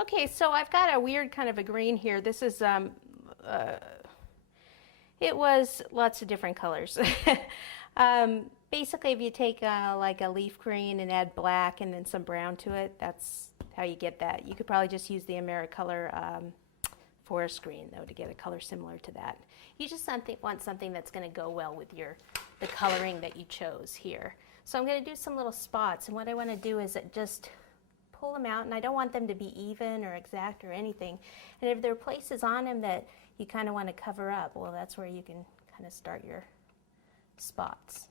Okay, so I've got a weird kind of a green here. This is, it was lots of different colors. Basically, if you take like a leaf green and add black and then some brown to it, that's how you get that. You could probably just use the AmeriColor forest green though to get a color similar to that. You just want something that's going to go well with the coloring that you chose here. So I'm going to do some little spots, and what I want to do is just pull them out, and I don't want them to be even or exact or anything. And if there are places on them that you kind of want to cover up, well, that's where you can kind of start your spots.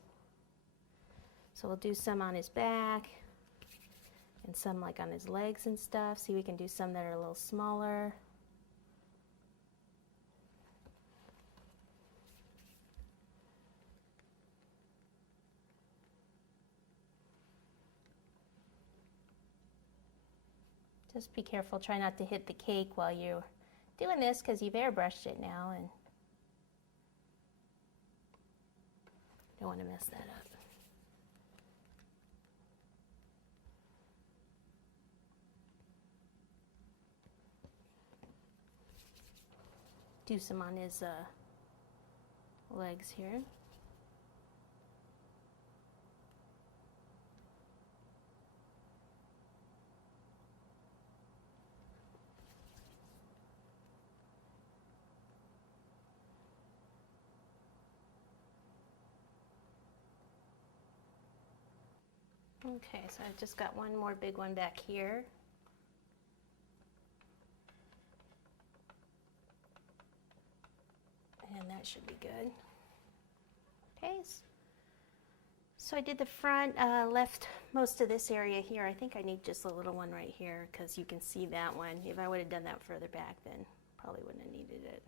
So we'll do some on his back and some like on his legs and stuff. See, we can do some that are a little smaller. Just be careful, try not to hit the cake while you're doing this because you've airbrushed it now and don't want to mess that up. Do some on his legs here. Okay, so I've just got one more big one back here. And that should be good. Okay, so I did the front, left most of this area here. I think I need just a little one right here because you can see that one. If I would have done that further back, then probably wouldn't have needed it.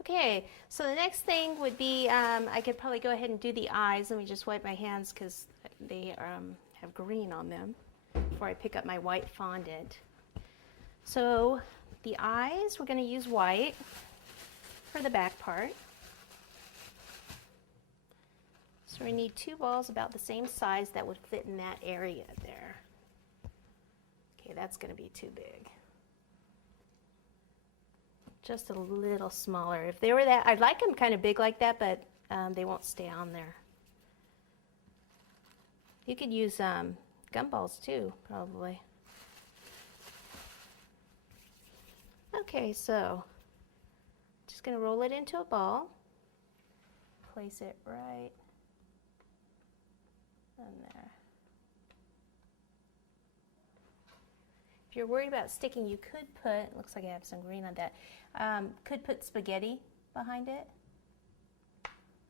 Okay, so the next thing would be, I could probably go ahead and do the eyes. Let me just wipe my hands because they have green on them before I pick up my white fondant. So the eyes, we're going to use white for the back part. So we need two balls about the same size that would fit in that area there. Okay, that's going to be too big. Just a little smaller. If they were that, I'd like them kind of big like that, but they won't stay on there. You could use gumballs too, probably. Okay, so just going to roll it into a ball. Place it right in there. If you're worried about sticking, you could put, looks like I have some green on that, could put spaghetti behind it.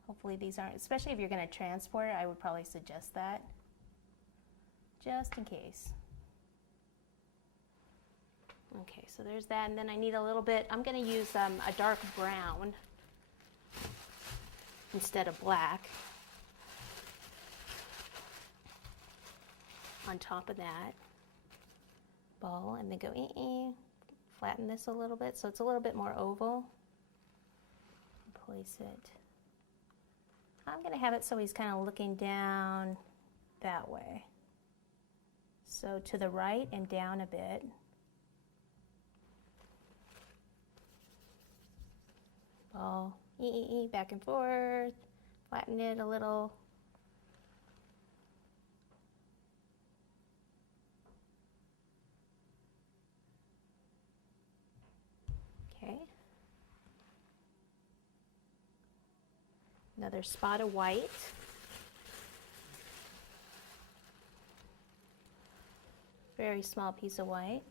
Hopefully these aren't, especially if you're going to transport it, I would probably suggest that, just in case. Okay, so there's that, and then I need a little bit, I'm going to use a dark brown instead of black on top of that ball, and then go flatten this a little bit so it's a little bit more oval. Place it. I'm going to have it so he's kind of looking down that way. So to the right and down a bit. Ball, back and forth, flatten it a little. Okay. Another spot of white. Very small piece of white.